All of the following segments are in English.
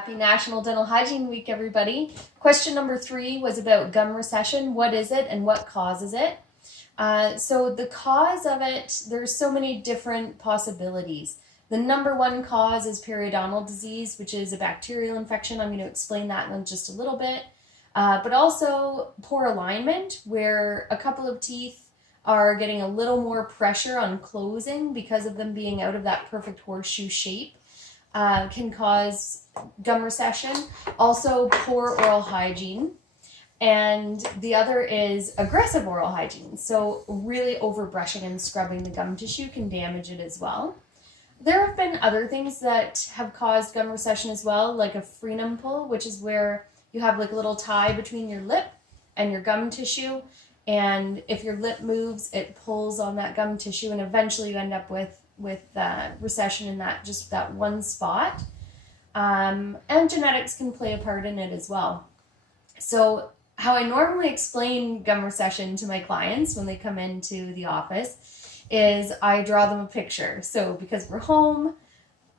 Happy National Dental Hygiene Week, everybody. Question number 3 was about gum recession. What is it and what causes it? So the cause of it, there's so many different possibilities. The number one cause is periodontal disease, which is a bacterial infection. I'm going to explain that in just a little bit. But also poor alignment, where a couple of teeth are getting a little more pressure on closing because of them being out of that perfect horseshoe shape. Can cause gum recession. Also poor oral hygiene. And the other is aggressive oral hygiene. So really overbrushing and scrubbing the gum tissue can damage it as well. There have been other things that have caused gum recession as well, like a frenum pull, which is where you have like a little tie between your lip and your gum tissue. And if your lip moves, it pulls on that gum tissue, and eventually you end up with recession in that one spot. And genetics can play a part in it as well. So how I normally explain gum recession to my clients when they come into the office is I draw them a picture. So because we're home,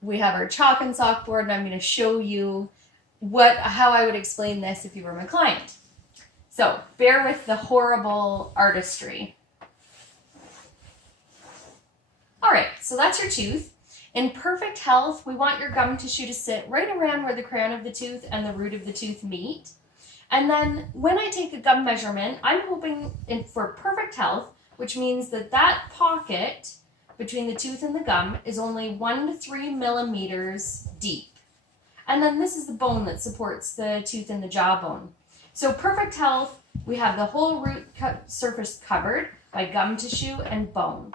we have our chalk and sock board, and I'm going to show you how I would explain this if you were my client. So bear with the horrible artistry. All right, so that's your tooth. In perfect health, we want your gum tissue to sit right around where the crown of the tooth and the root of the tooth meet. And then when I take a gum measurement, I'm hoping for perfect health, which means that pocket between the tooth and the gum is only 1 to 3 millimeters deep. And then this is the bone that supports the tooth and the jawbone. So perfect health, we have the whole root surface covered by gum tissue and bone.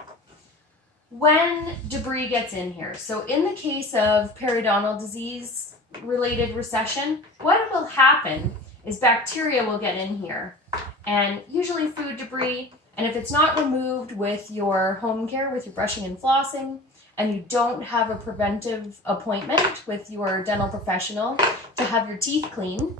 When debris gets in here, so in the case of periodontal disease related recession, what will happen is bacteria will get in here, and usually food debris, and if it's not removed with your home care, with your brushing and flossing, and you don't have a preventive appointment with your dental professional to have your teeth cleaned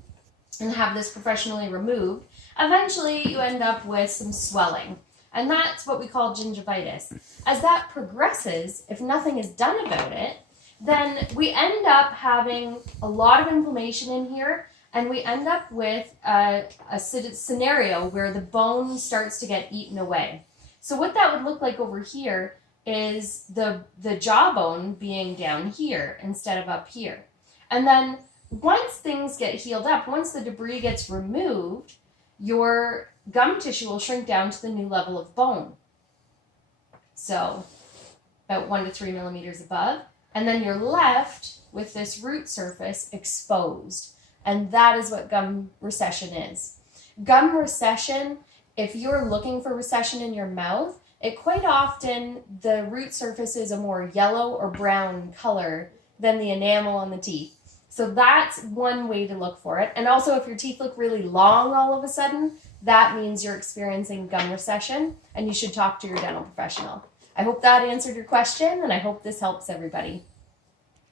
and have this professionally removed, eventually you end up with some swelling. And that's what we call gingivitis. As that progresses, if nothing is done about it, then we end up having a lot of inflammation in here, and we end up with a scenario where the bone starts to get eaten away. So what that would look like over here is the jawbone being down here instead of up here. And then once things get healed up, once the debris gets removed, your gum tissue will shrink down to the new level of bone. So about 1 to 3 millimeters above. And then you're left with this root surface exposed. And that is what gum recession is. Gum recession, if you're looking for recession in your mouth, it quite often, the root surface is a more yellow or brown color than the enamel on the teeth. So that's one way to look for it. And also, if your teeth look really long all of a sudden, that means you're experiencing gum recession, and you should talk to your dental professional. I hope that answered your question, and I hope this helps everybody.